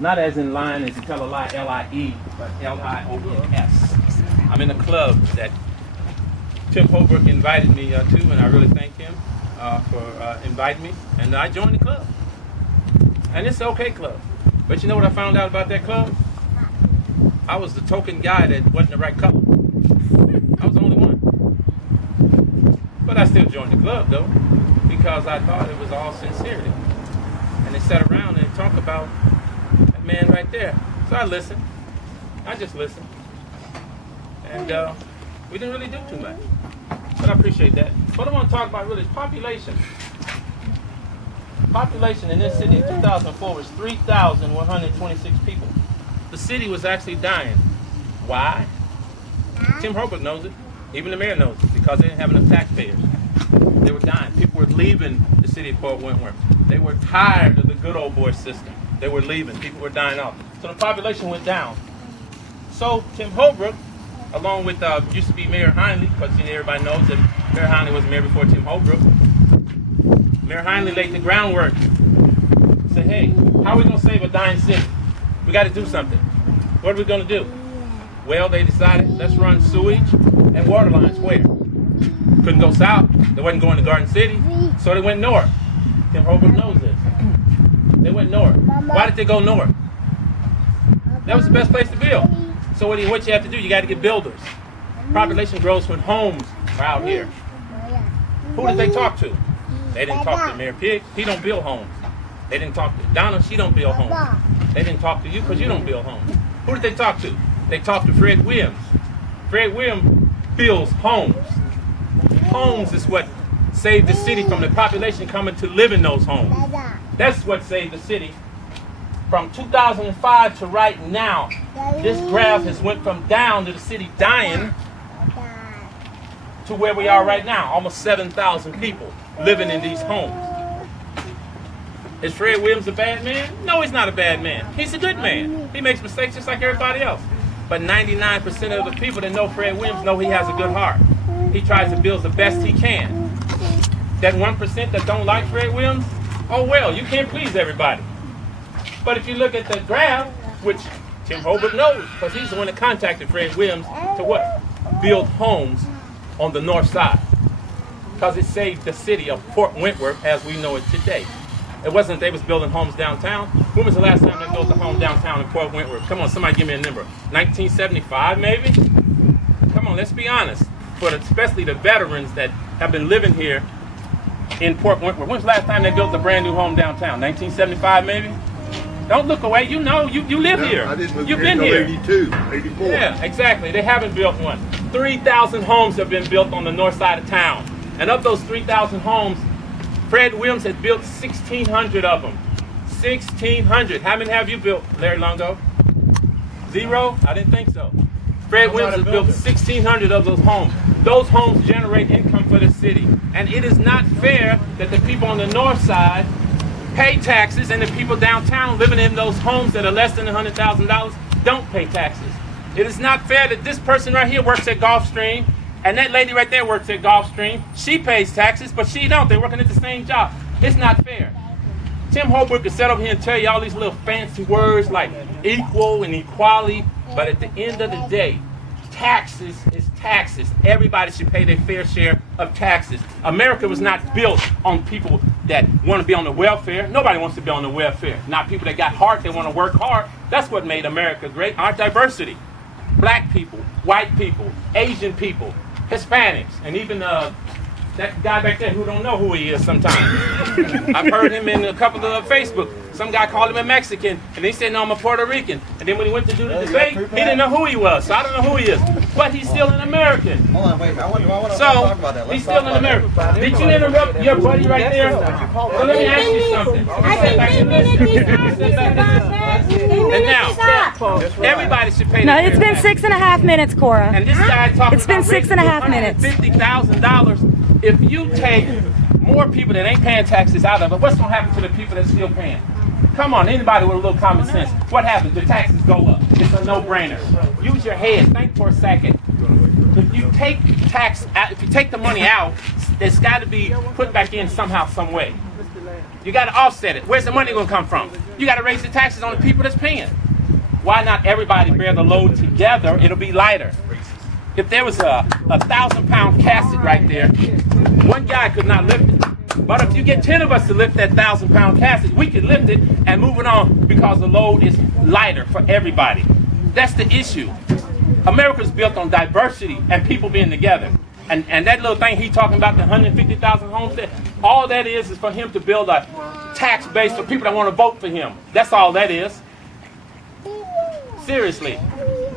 Not as in lying as you tell a lie, L-I-E, but L-I-O-N-S. I'm in a club that Tim Holbrook invited me to, and I really thank him for inviting me. And I joined the club. And it's an okay club. But you know what I found out about that club? I was the token guy that wasn't the right color. I was the only one. But I still joined the club, though, because I thought it was all sincerity. And they sat around and talked about that man right there. So I listened. I just listened. And we didn't really do too much. But I appreciate that. What I want to talk about really is population. Population in this city in 2004 was 3,126 people. The city was actually dying. Why? Tim Holbrook knows it. Even the mayor knows it, because they didn't have enough taxpayers. They were dying. People were leaving the city of Port Wentworth. They were tired of the good old boy system. They were leaving. People were dying off. So the population went down. So Tim Holbrook, along with used to be Mayor Heinley, because everybody knows that Mayor Heinley was mayor before Tim Holbrook. Mayor Heinley laid the groundwork. Said, hey, how are we going to save a dying city? We got to do something. What are we going to do? Well, they decided, let's run sewage and water lines where? Couldn't go south. They wasn't going to Garden City, so they went north. Tim Holbrook knows this. They went north. Why did they go north? That was the best place to build. So what you have to do, you got to get builders. Population grows when homes are out here. Who did they talk to? They didn't talk to Mayor Pigg. He don't build homes. They didn't talk to Donna. She don't build homes. They didn't talk to you because you don't build homes. Who did they talk to? They talked to Fred Williams. Fred Williams builds homes. Homes is what saved the city from the population coming to live in those homes. That's what saved the city. From 2005 to right now, this graph has went from down to the city dying to where we are right now, almost 7,000 people living in these homes. Is Fred Williams a bad man? No, he's not a bad man. He's a good man. He makes mistakes just like everybody else. But 99% of the people that know Fred Williams know he has a good heart. He tries to build the best he can. That 1% that don't like Fred Williams, oh well, you can't please everybody. But if you look at the graph, which Tim Holbrook knows, because he's the one that contacted Fred Williams to what? Build homes on the north side. Because it saved the city of Port Wentworth as we know it today. It wasn't they was building homes downtown. When was the last time they built a home downtown in Port Wentworth? Come on, somebody give me a number. 1975 maybe? Come on, let's be honest. For especially the veterans that have been living here in Port Wentworth. When's the last time they built a brand new home downtown? 1975 maybe? Don't look away. You know, you live here. I didn't move You've here been until here. 82, 84. Yeah, exactly. They haven't built one. 3,000 homes have been built on the north side of town. And of those 3,000 homes, Fred Williams has built 1,600 of them. 1,600. How many have you built, Larry Longo? 0? I didn't think so. Fred Williams has built 1,600 of those homes. Those homes generate income for the city. And it is not fair that the people on the north side pay taxes and the people downtown living in those homes that are less than $100,000 don't pay taxes. It is not fair that this person right here works at Gulfstream and that lady right there works at Gulfstream. She pays taxes, but she don't. They're working at the same job. It's not fair. Tim Holbrook could sit over here and tell you all these little fancy words like equal and equality, but at the end of the day, taxes is taxes. Everybody should pay their fair share of taxes. America was not built on people that want to be on the welfare. Nobody wants to be on the welfare. Not people that got heart, they want to work hard. That's what made America great, our diversity. Black people, white people, Asian people, Hispanics, and even that guy back there who don't know who he is sometimes. I've heard him in a couple of Facebook. Some guy called him a Mexican, and he said, no, I'm a Puerto Rican. And then when he went to do the debate, he didn't know who he was. So I don't know who he is. But he's still an American. Hold on, wait. I want to talk about that. He's still an American. Did you interrupt your buddy right there? Well, let me ask you something. And now, everybody should pay. No, it's been 6.5 minutes, Cora. And this guy talking It's been about 6.5 minutes. $50,000. If you take more people that ain't paying taxes out of it, what's going to happen to the people that's still paying? Come on, anybody with a little common sense. What happens? The taxes go up. It's a no-brainer. Use your head. Think for a second. If you take tax out, if you take the money out, it's got to be put back in somehow, some way. You got to offset it. Where's the money going to come from? You got to raise the taxes on the people that's paying. Why not everybody bear the load together? It'll be lighter. If there was a 1,000-pound casket right there, one guy could not lift it. But if you get 10 of us to lift that 1,000-pound casket, we can lift it and move it on because the load is lighter for everybody. That's the issue. America's built on diversity and people being together. And that little thing he talking about, the 150,000 homestead, all that is for him to build a tax base for people that want to vote for him. That's all that is. Seriously.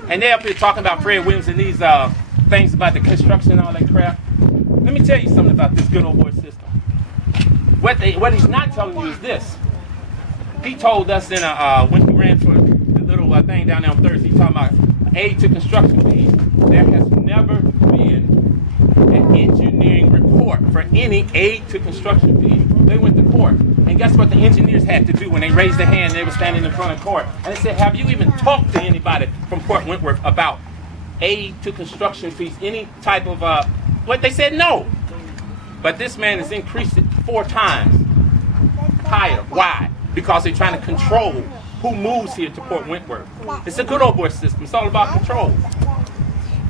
And they're up here talking about Fred Williams and these things about the construction and all that crap. Let me tell you something about this good old boy system. What he's not telling you is this. He told us in when he ran for the little thing down there on Thursday, he talking about aid to construction fees. There has never been an engineering report for any aid to construction fees. They went to court. And guess what the engineers had to do when they raised their hand? They were standing in front of court. And they said, have you even talked to anybody from Port Wentworth about aid to construction fees? Any type of, what they said, no. But this man has increased it 4 times higher. Why? Because they're trying to control who moves here to Port Wentworth. It's a good old boy system. It's all about control.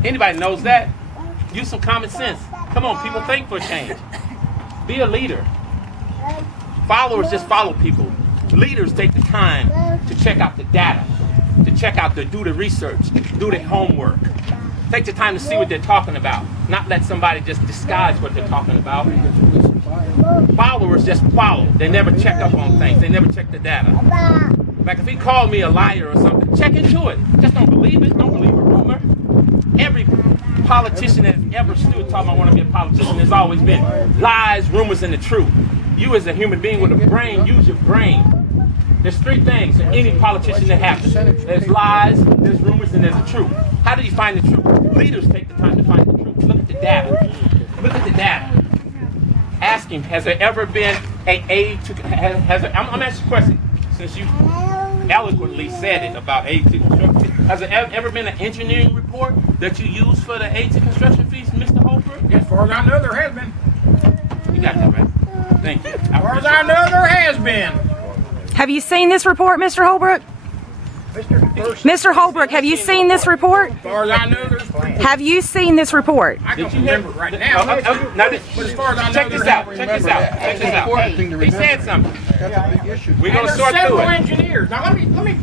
Anybody knows that? Use some common sense. Come on, people, think for a change. Be a leader. Followers just follow people. Leaders take the time to check out the data, to check out do the research, do the homework. Take the time to see what they're talking about. Not let somebody just disguise what they're talking about. Followers just follow. They never check up on things. They never check the data. Like if he called me a liar or something, check into it. Just don't believe it. Don't believe a rumor. Every politician that has ever stood talking about want to be a politician has always been lies, rumors, and the truth. You as a human being with a brain, use your brain. There's 3 things in any politician that happens. There's lies, there's rumors, and there's the truth. How do you find the truth? Leaders take the time to find the truth. Look at the data. Look at the data. Ask him, has there ever been an aid to, I'm asking a question, since you eloquently said it about aid to construction. Has there ever been an engineering report that you use for the aid to construction fees, Mr. Holbrook? As far as I know, there has been. You got that right. Thank you. As far as I know, there has been. Have you seen this report, Mr. Holbrook? Mr. Holbrook, have you seen this report? As far as I know, there's plenty. Have you seen this report? I don't remember it right now. But as far as I know, Check this out. Check this out. Check this out. He said something. That's a big issue. We're going to there's sort through several it. engineers. Now let me finish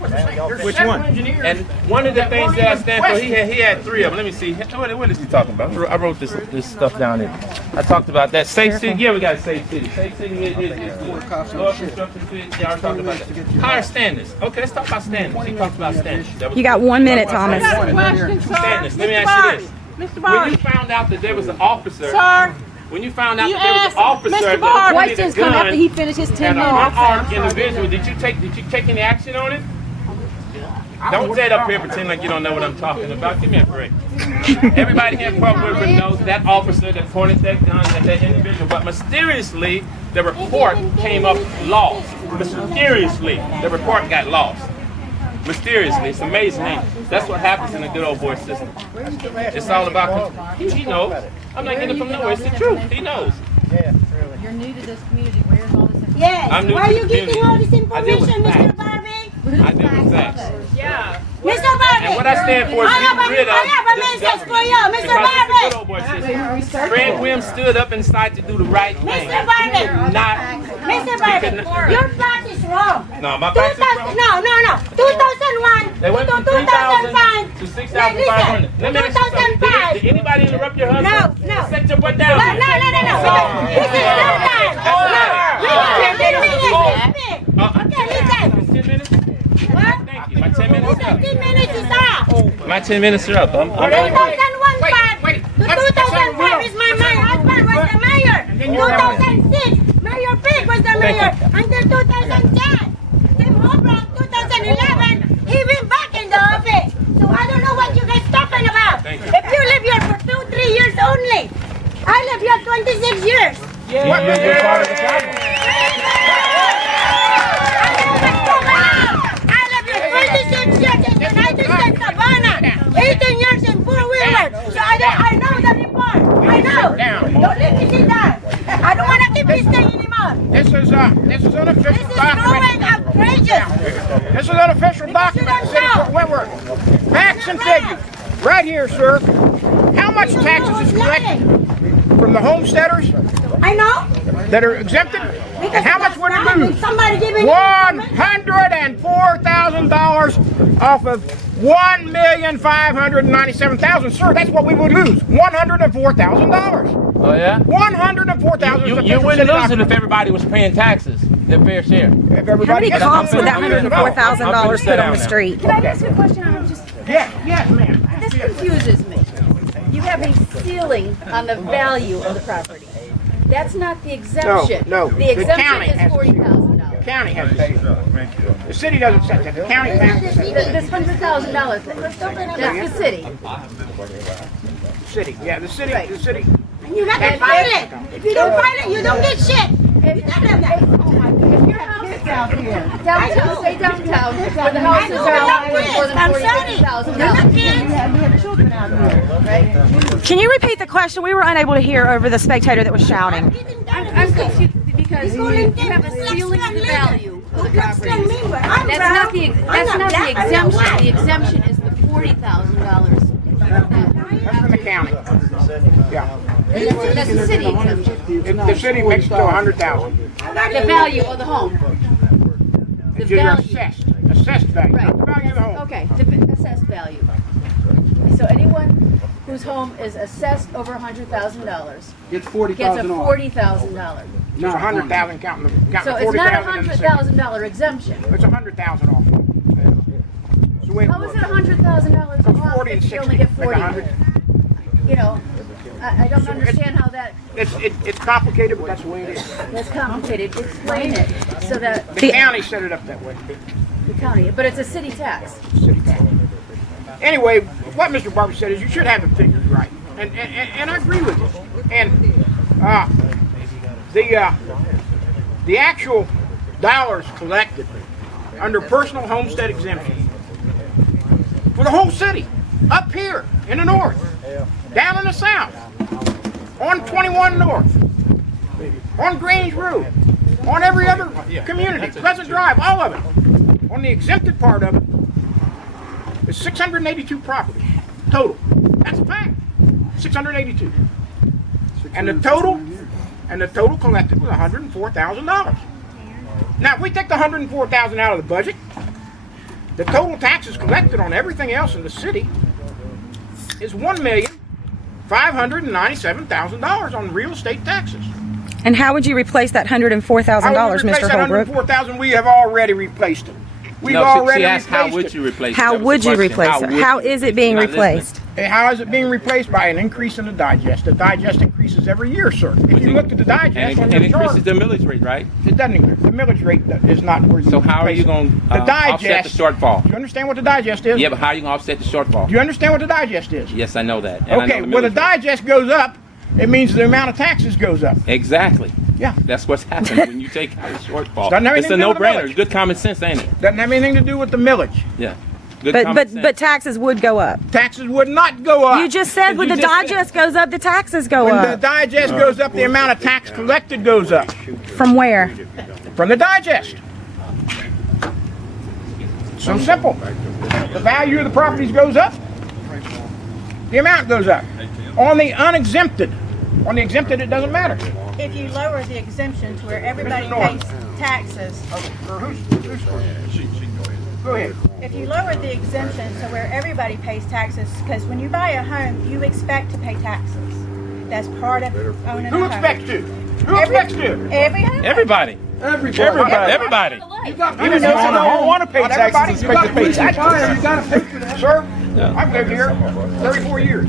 what you're saying. There's Which several one? engineers. And one of the things that I stand for, he had 3 of them. Let me see. What is he talking about? I wrote this stuff down there. I talked about that. Safe City. Yeah, we got a Safe City. Safe City is Lower construction city. Yeah, I talked about that. Higher standards. Okay, let's talk about standards. He talked about standards. You got 1 minute, Thomas. Standards. Let me ask you this. When you found out that there was an officer, when you found out that there was an officer that pointed a gun after he finished his 10 at an minutes. unarmed individual, did you take any action on it? Don't say it up here pretend like you don't know what I'm talking about. Give me a break. Everybody here in Port Wentworth knows that officer that pointed that gun at that individual, but mysteriously the report came up lost. Mysteriously the report got lost. Mysteriously, it's amazing, ain't it? That's what happens in a good old boy system. It's all about control. He knows. I'm not getting it from nowhere. It's the truth. He knows. You're new to this community. Where's all this information? Yes. I'm new Why to are you the getting all this community. I deal with information, Mr. facts. Barbie? I deal with facts. Mr. Barbie. And what I stand for is I have getting rid of a this message for government. you, Mr. Because it's a Barbie. good old boy system. Fred Williams stood up and decided to do the right thing. Mr. Barbie. Not. Mr. Barbie, your fact is wrong. No, my facts is wrong. No. 2001 They went to from 3,000 to 2005. 6,500. Let me ask you something. 2005. Did anybody interrupt your husband? No. Set your butt down. No. This is your time. No. You have 10 minutes to speak. Okay, listen. 10 minutes? What? Thank you. My 10 minutes is up. 15 minutes is up. My 10 minutes are up. I'm 2001 to 2005 is my husband was the mayor. 2006, Mayor Pig was the mayor until 2010. Tim Holbrook, 2011, he went back in the office. So I don't know what you guys talking about. Thank you. If you live here for 2-3 years only, I live here 26 years. You're part of the problem. I know what's going on. I live here 26 years in the United States Savannah, 18 years in Fort Wentworth. So I know the report. I know. Don't let me sit down. I don't want to keep this thing anymore. This is unofficial This is going document. up crazy. This is an official document. You don't know. Wentworth. Facts and figures. Right here, sir. How much taxes is collected from the homesteaders I know. that are exempted? And how much would it lose? Somebody giving $104,000 off of $1,597,000. Sir, that's what we would lose. $104,000. Oh yeah. $104,000. You wouldn't lose it if everybody was paying taxes, their fair share. If How many everybody comps would that $104,000 put on the street? Can I ask you a question? I'm just, Yes, ma'am. this confuses me. You have a ceiling on the value of the property. That's not the exemption. No. The The county exemption is has $40,000. The county has to pay. The city doesn't set that. The county has to set This $100,000, that's the city. the city. Yeah, the city. Right. The city. You got to file it. If you don't file it, you don't get shit. You tell them that. If your house is out here, downtown, say downtown, where the I houses know are we're not more kids. than I'm sorry. You're not kids. $40,000, Can you repeat the question? We were unable to hear over the spectator that was shouting. I'm confused because you have a ceiling to the value of the property. That's not the exemption. The exemption is the $40,000. That's from the county. Yeah. That's the city exemption. The city makes it to $100,000. The value of the home. The It's your value. assessed value, Right. not the value of the home. Okay, assessed value. So anyone whose home is assessed over $100,000 It's gets a $40,000 off. $40,000. It's $100,000 counting the So it's not a $40,000 in the city. $100,000 exemption. It's $100,000 off. It's the way it How is works. it $100,000 From off 40 if and you only 60, get like 40? 100. You know, I don't understand how It's complicated, but that's the way it is. that's complicated. Explain it so that The county set it up that way. the county, but it's a city tax. City tax. Anyway, what Mr. Barber said is you should have the figures right, and I agree with you. And the actual dollars collected under personal homestead exemption for the whole city, up here in the north, down in the south, on 21 North, on Grange Road, on every other community, Pleasant Drive, all of it. On the exempted part of it is 682 properties total. That's a fact. 682. And the total collected was $104,000. Now, if we take the $104,000 out of the budget, the total taxes collected on everything else in the city is $1,597,000 on real estate taxes. And how would you replace that $104,000, Mr. Holbrook? $104,000. We have already replaced it. We've No, already she asked how replaced would it. you replace it? How That was would the you question. replace it? would How you? is it being You're not replaced? And how is it being replaced? By an increase in the digest. The digest increases every year, sir. If you look at the digest And on it your increases chart, the millage rate, right? it doesn't increase. The millage rate is not where you So how are replace you it. going The to offset digest. the shortfall? Do you understand what the digest is? Yeah, but how are you going to offset the shortfall? Do you understand what the digest is? Yes, I know that. And I Okay, know when the millage rate. digest goes up, it means the amount of taxes goes up. Exactly. Yeah. That's what's happening when you take out the shortfall. Doesn't have It's a anything to do with the no-brainer. millage. It's good common sense, ain't it? Doesn't have anything to do with the millage. Yeah. Good common sense. But taxes would go up. Taxes would not go up. You just said when You the just said- digest goes up, the taxes go When the up. digest goes up, the amount of tax collected goes up. From where? From the digest. So simple. The value of the properties goes up, the amount goes up. On the unexempted, on the exempted it doesn't matter. If you lower the exemption to where everybody Mr. North. pays taxes, Go ahead. if you lower the exemption to where everybody pays taxes, because when you buy a home, you expect to pay taxes. That's part of owning a Who home. expects to? Who expects to? Every home. Everybody. Everybody. You got Even those that don't want to pay taxes expect to pay taxes. You got to pay for that. Sir, I've lived here 34 years.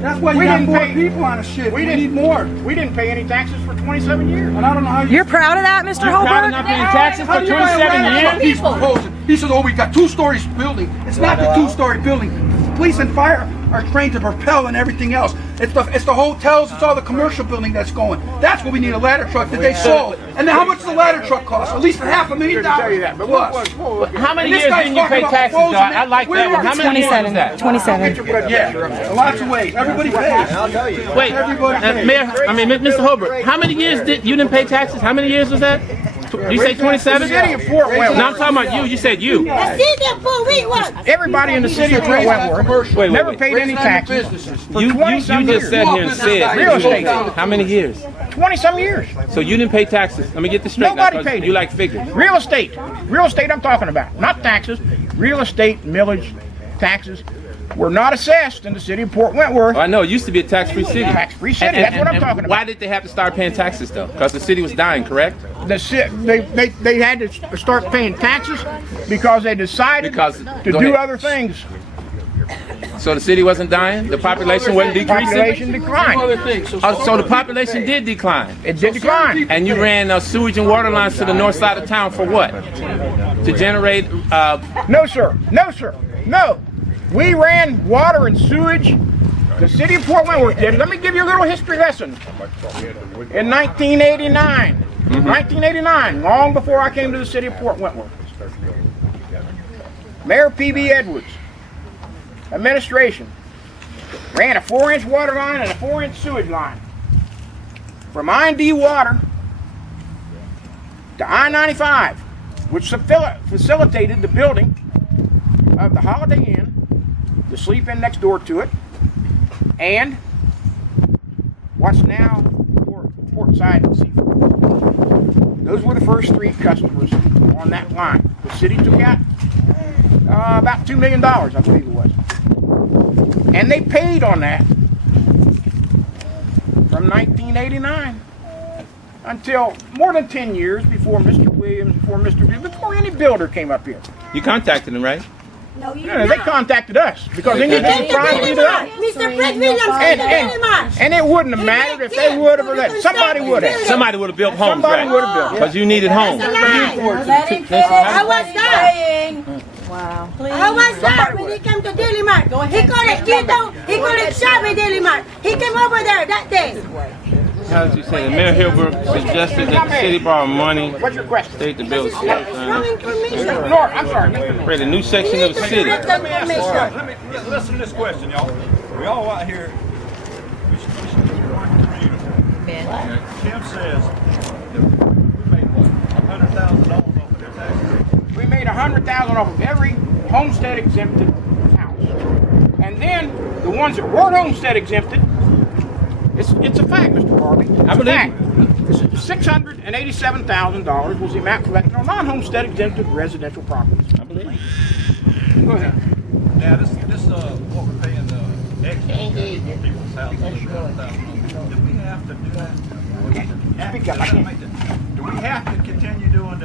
That's why you We got didn't more pay- people on the shit. we We didn't- need more. We didn't pay any taxes for 27 years. And I don't know how you... You're proud of that, Mr. Proud of Holbrook? not paying taxes How for do you write a 27 letter years? to He's proposing. He says, oh, we got 2-story building. It's not the 2-story building. Police and fire are trained to propel and everything else. It's the hotels, it's all the commercial building that's going. That's what we need, a ladder truck that they sold. And then how much does the ladder truck cost? At least $500,000. Good to tell you that. But Plus. How many And this years guy's didn't you pay talking about taxes, though? proposing I like it. that one. How many years was 27. that? 27. Yeah, lots of ways. Everybody pays. I'll tell you. Wait, Everybody pays. Mayor, Mr. Holbrook, how many years you didn't pay taxes? How many years was that? You say 27? The city of Fort Wentworth. No, I'm talking about you. You said you. The city of Fort Wentworth. Everybody in the city of Fort Wentworth Wait, never wait. paid any taxes for You 20-some just years. sat here and said Real estate. how many years? 20-some years. So you didn't pay taxes. Let me get this straight. Nobody now, 'cause paid it. You like figures. Real estate. Real estate I'm talking about. Not taxes. Real estate, millage, taxes were not assessed in the city of Fort Wentworth. Oh, I know. It used to be a tax-free city. Tax-free city. That's what I'm talking about. Why did they have to start paying taxes though? Because the city was dying, correct? They had to start paying taxes because they decided to do other things. So the city wasn't dying. The population wasn't decreasing. Population declined. So the population did decline. It did decline. And you ran sewage and water lines to the north side of town for what? To generate. No, sir. No, sir. No. We ran water and sewage. The city of Fort Wentworth did. Let me give you a little history lesson. In 1989, 1989, long before I came to the city of Fort Wentworth, Mayor P.B. Edwards, administration, ran a 4-inch water line and a 4-inch sewage line from I&D Water to I-95, which facilitated the building of the Holiday Inn, the Sleep Inn next door to it, and what's now Port Side Seafood. Those were the first 3 customers on that line. The city took out about $2 million, I believe it was. And they paid on that from 1989 until more than 10 years before Mr. Williams, before any builder came up here. You contacted them, right? No, you They contacted us because they knew they were trying to do that. Mr. Fred Williams And it wouldn't have mattered if they would have or that. Somebody would have. Somebody would have built homes, Somebody right? would have built. Because you needed homes. I was there. Wow. I was there when he came to Daily Mart. He called it Shabby Daily Mart. He came over there that day. How did you say that? Mayor Holbrook suggested that the city borrow money, What's your question? state to build a Wrong information. Lord, I'm sorry. create a new section of the city. Let me listen to this question, y'all. We all out here. We should be Tim says that we made what, $100,000 off of their taxes. We made $100,000 off of every homestead exempted house. And then the ones that weren't homestead exempted, it's a fact, Mr. Barbie. I believe $687,000 was the amount collected on non-homestead exempted residential properties. I believe. Go ahead. Now this what we're paying the extra people's houses, $100,000. Do we have to do that? Speak up, I can't. Do we have to continue doing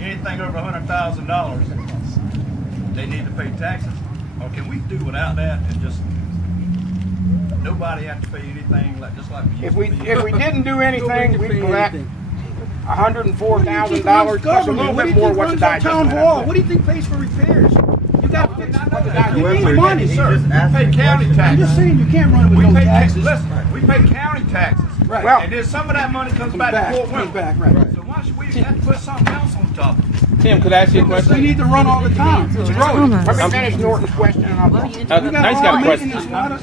anything over $100,000? They need to pay taxes, or can we do without that and just nobody have to pay anything just like we used to? If we didn't do anything, we'd collect $104,000 plus a little bit more what's the digest. Town hall. What do you think pays for repairs? You got to fix you need money, sir. We pay county I'm taxes. just saying you can't run with no taxes. Listen, we pay county taxes. Right. Well, And then some of that money comes back to Fort comes Wentworth. back, right. So why should we have to put something else on top of it? Tim, could I ask you a We question? need to run all the time. It's roads. let me finish Norton's question and I'll go. I just got a question.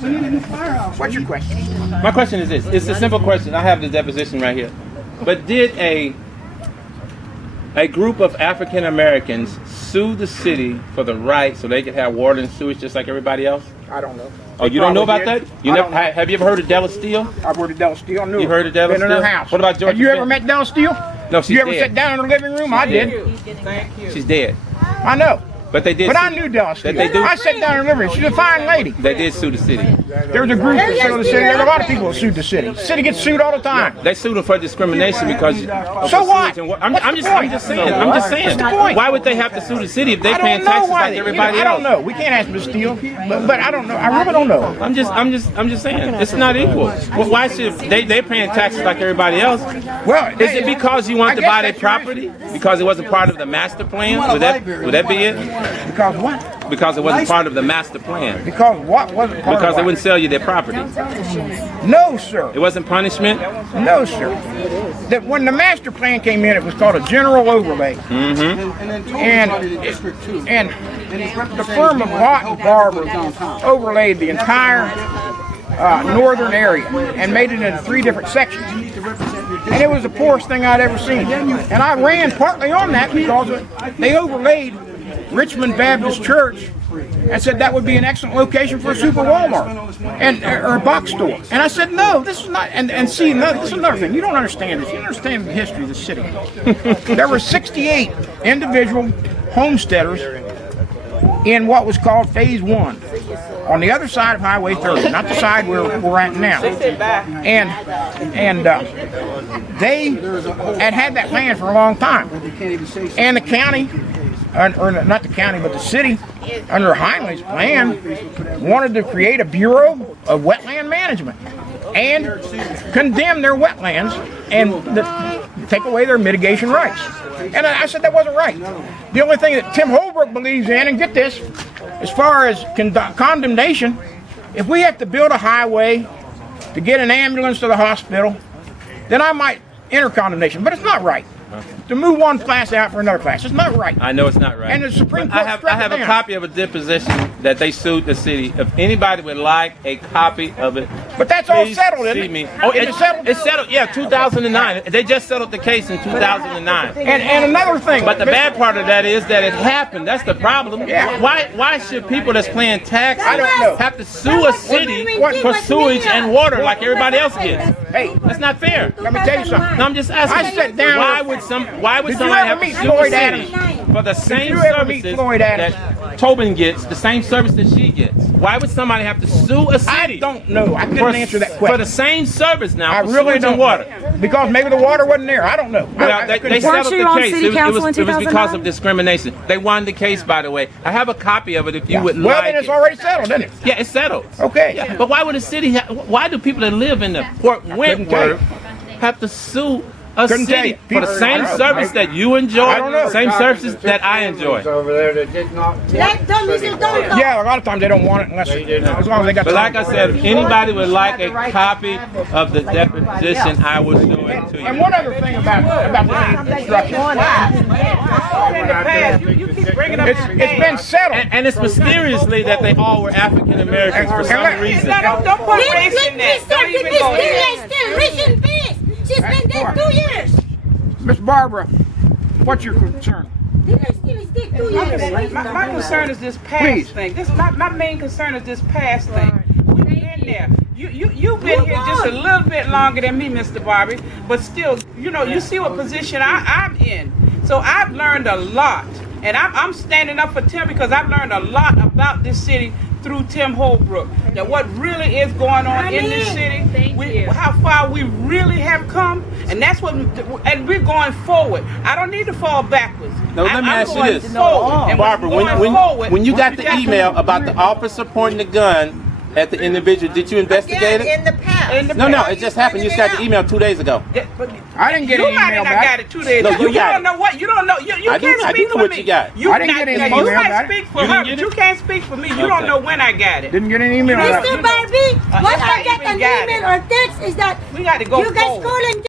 We need a new firehouse. What's your question? My question is this. It's a simple question. I have the deposition right here. But did a group of African Americans sue the city for the right so they could have water and sewage just like everybody else? I don't know. Oh, you don't know about Probably that? did. I don't know. Have you ever heard of Della Steele? I've heard of Della Steele. I knew You her. heard of Della Been in her Steele? house. What about Georgia Have you ever Finn? met Della Steele? No, she's You ever dead. sit down in her living room? I did. She's dead. I know. But they did. But I sue- knew Della Steele. They do. I sat down in her living room. She's a fine lady. They did sue the city. There was a group that sued the city. There were a lot of people that sued the city. The city gets sued all the time. They sued them for discrimination because. So what? I'm just saying. What's the point? Why would they have to sue the city if they I paying don't know taxes why. like everybody I don't else? know. We can't ask Ms. Steele, but I don't know. I really don't know. I'm just saying it's not equal. Well, why should they're paying taxes like everybody else? Well, Is it because you I want to guess buy their that's your property? Because it wasn't part of the master plan? Would that be it? Because what? Because it wasn't part of the master plan. Because what wasn't part Because of they what? wouldn't sell you their property. No, sir. It wasn't punishment. No, sir. That when the master plan came in, it was called a general overlay. And then Toby's And running the district too. And the firm of Lott and Barber overlaid the entire northern area and made it into 3 different sections. You need to represent your and it was the poorest thing I'd ever seen. And I ran partly on that because they overlaid Richmond Baptist Church and said that would be an excellent location for a super Walmart or a box store. And I said, no, this is not. And see, this is another thing. You don't understand this. You don't understand the history of the city. There were 68 individual homesteaders in what was called Phase 1 on the other side of Highway 30, not the side where we're at now. And they had that plan for a long time. And the county, or not the county, but the city, under Heinley's plan, wanted to create a Bureau of Wetland Management and condemn their wetlands and take away their mitigation rights. And I said that wasn't right. The only thing that Tim Holbrook believes in, and get this, as far as condemnation, if we have to build a highway to get an ambulance to the hospital, then I might enter condemnation, but it's not right. To move one class out for another class, it's not right. I know it's not right. And the Supreme Court I have a copy of a deposition that they sued the city. If anybody would like a copy of it, but that's all please settled, isn't see it? me. Oh, it's settled. It's settled. Yeah, 2009. They just settled the case in 2009. And another thing. But the bad part of that is that it happened. That's the problem. Yeah. Why should people that's paying taxes I don't know. have to sue a city for sewage and water like everybody else gets? Hey, that's not fair. let me tell you something. No, I'm just asking. I sat down. Why would Did you somebody ever have to meet sue Floyd a city Adams? for the same you ever meet services Floyd Adams? that Tobin gets, the same service that she gets? Why would somebody have to sue a I city? don't know. I couldn't answer that For question. the same service now, I for really sewage don't and water. Because maybe the water wasn't there. I don't know. Well, they Weren't settled you the on case. city council in It was because 2009? of discrimination. They won the case, by the way. I have a copy of it if you would Well, like then it's it. already settled, isn't it? Yeah, it's settled. Okay. Yeah, but why would a city? Why do people that live in the Port tell you. Wentworth have to sue a Couldn't tell city you. for the People- same I know, service right? that you enjoy? I don't know. Same services that I enjoy. Let them, Mr. Don't Yeah, a lot of times they don't want it unless, as long as they got. But like I said, if anybody would like a copy of the deposition, I will show it to And you. one other thing about the construction, it's been settled. And it's mysteriously that they all were African Americans for some reason. Don't put race in that. Don't even go there. Still, rest in peace. She's been dead 2 years. Miss Barbara, what's your concern? Still 2 years. My concern is this past Please. thing. My main concern is this past thing. We've been there. You've been here just a little bit longer than me, Mr. Barbie, but still, you see what position I'm in. So I've learned a lot, and I'm standing up for Tim because I've learned a lot about this city through Tim Holbrook. That what really is going on in this city, how far we really have come, and that's what, and we're going forward. I don't need to fall backwards. No, let me ask you going this. forward. And Barbara, going forward, when you got we the got to email move. about the officer pointing the gun at the individual, did you investigate it? In the past. No, it just happened. You just got the email 2 days ago. I didn't get You an might email have not back. got it 2 days No, ago. you You got don't it. know what. You don't know. You I do- can't I do speak know for what me. you got. I didn't get an You email might back. speak for You her, didn't but get you it? can't speak for me. You don't Okay. know when I got it. Didn't get an email back. Mr. Barbie, once I get an got it. email or text is that We got to go you guys forward. call and